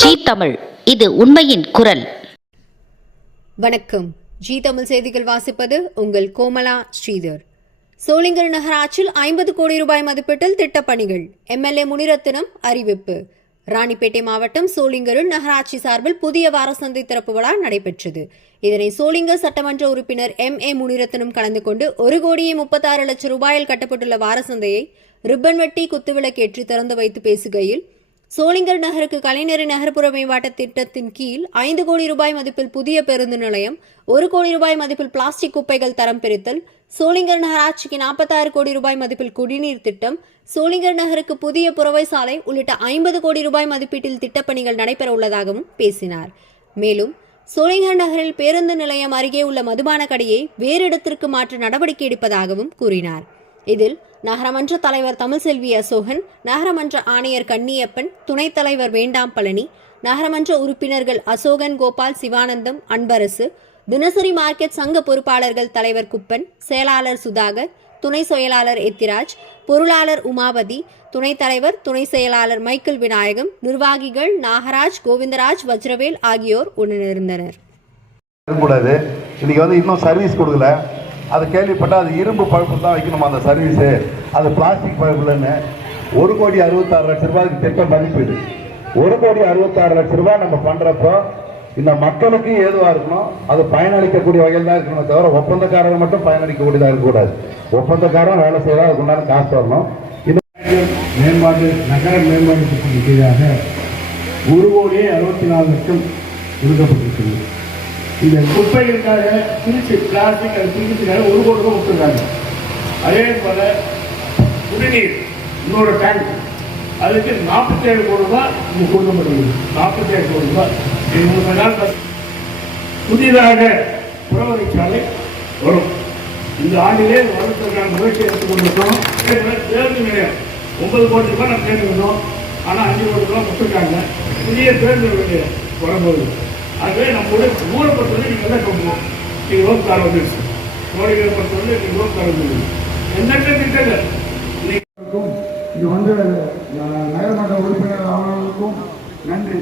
G Tamil, இது உண்மையின் குரல். வணக்கம். ஜி தமிழ் செய்திகள் வாசிப்பது உங்கள் கோமலா ஸ்ரீதர். சோளிங்கர் நகராட்சியில் 50 கோடி ரூபாய் மதிப்பீட்டில் திட்டப்பணிகள். எம்எல்ஏ முனிரத்தினம் அறிவிப்பு. ராணிப்பேட்டை மாவட்டம் சோளிங்கரில் நகராட்சி சார்பில் புதிய வாரசந்தை திறப்பு விழா நடைபெற்றது. இதனை சோளிங்கர் சட்டமன்ற உறுப்பினர் MA முனிரத்தினம் கலந்து கொண்டு 1,36 லட்சம் ரூபாயில் கட்டப்பட்டுள்ள வாரசந்தையை ரிப்பன் வெட்டி குத்துவிளக்கேற்றி திறந்து வைத்து பேசுகையில், சோளிங்கர் நகருக்கு கலைஞரின் நகர்ப்புற மேம்பாட்டு திட்டத்தின் கீழ் 5 கோடி ரூபாய் மதிப்பில் புதிய பேருந்து நிலையம், 1 கோடி ரூபாய் மதிப்பில் பிளாஸ்டிக் குப்பைகள் தரம் பிரித்தல், சோளிங்கர் நகராட்சிக்கு 46 கோடி ரூபாய் மதிப்பில் குடிநீர் திட்டம், சோளிங்கர் நகருக்கு புதிய புறவை சாலை உள்ளிட்ட 50 கோடி ரூபாய் மதிப்பீட்டில் திட்டப்பணிகள் நடைபெற உள்ளதாகவும் பேசினார். மேலும் சோளிங்கர் நகரில் பேருந்து நிலையம் அருகே உள்ள மதுபான கடையை வேறு இடத்திற்கு மாற்ற நடவடிக்கை எடுப்பதாகவும் கூறினார். இதில் நகரமன்ற தலைவர் தமிழ்செல்வி அசோகன், நகரமன்ற ஆணையர் கன்னியப்பன், துணைத் தலைவர் வேண்டாம் பழனி, நகரமன்ற உறுப்பினர்கள் அசோகன், கோபால், சிவானந்தம், அன்பரசு, தினசரி மார்க்கெட் சங்க பொறுப்பாளர்கள் தலைவர் குப்பன், செயலாளர் சுதாகர், துணை செயலாளர் எத்திராஜ், பொருளாளர் உமாபதி, துணைத் தலைவர், துணை செயலாளர் மைக்கேல் விநாயகம், நிர்வாகிகள் நாகராஜ், கோவிந்தராஜ், வஜ்ரவேல் ஆகியோர் உடனிருந்தனர். இன்னும் சர்வீஸ் கொடுக்கல, அது கேள்விப்பட்டால் அது இரும்பு பழுப்பு தான் வைக்கணுமா அந்த சர்வீஸு, அது பிளாஸ்டிக் பழுப்புலன்னு 1,66 லட்சம் ரூபாய்க்கு திட்ட மதிப்பீடு. 1,66 லட்சம் ரூபாய் நம்ம பண்ணுறப்போ இந்த மக்களுக்கு ஏதுவாக இருக்கணும், அது பயனளிக்கக்கூடிய வகையில் தான் இருக்கணும் தவிர ஒப்பந்தக்காரர்கள் மட்டும் பயனளிக்கக்கூடியதாக இருக்கக்கூடாது. ஒப்பந்தக்காரன் வேலை செய்யலாம், அதுக்கு உண்டான காசு வரணும். மேம்பாடு நகர மேம்பாட்டு திட்டத்தின் கீழாக 1,64 லட்சம் ஒதுக்கப்பட்டிருக்கிறது. இந்த குப்பைகளுக்காக திருச்சி பிளாஸ்டிக் அது திருச்சிக்காக 1 கோடி ரூபாய் கொடுத்துருக்காங்க. அதே போல குடிநீர் இன்னொரு டேங்க், அதுக்கு 47 கோடி ரூபாய் இங்கே கொடுக்கப்படுகிறது. 47 கோடி ரூபாய். 3 நாள் புதிதாக புறவழி சாலை வரும். இந்த ஆண்டிலே வருவதற்கான முயற்சி எடுத்துக் கொண்டிருக்கோம். பேருந்து நிலையம் 9 கோடி ரூபாய் நம்ம கேட்டுருந்தோம், ஆனால் 5 கோடி ரூபாய் கொடுத்துருக்காங்க. புதிய பேருந்து நிலையம் வரும்போது ஆகவே நம்மளுடைய ஊரை பொறுத்தவரை நீங்கள் எல்லாம் சொல்லுவோம். நீங்கள் ரோப்கார் வந்துடுச்சு, கோழிகளை பொறுத்தவரை நீங்கள் ரோப்கார் வந்துடுது. எந்தெந்த திட்டங்கள் இங்கே வந்து நகரமன்ற உறுப்பினர் அவர்களுக்கும் நன்றி.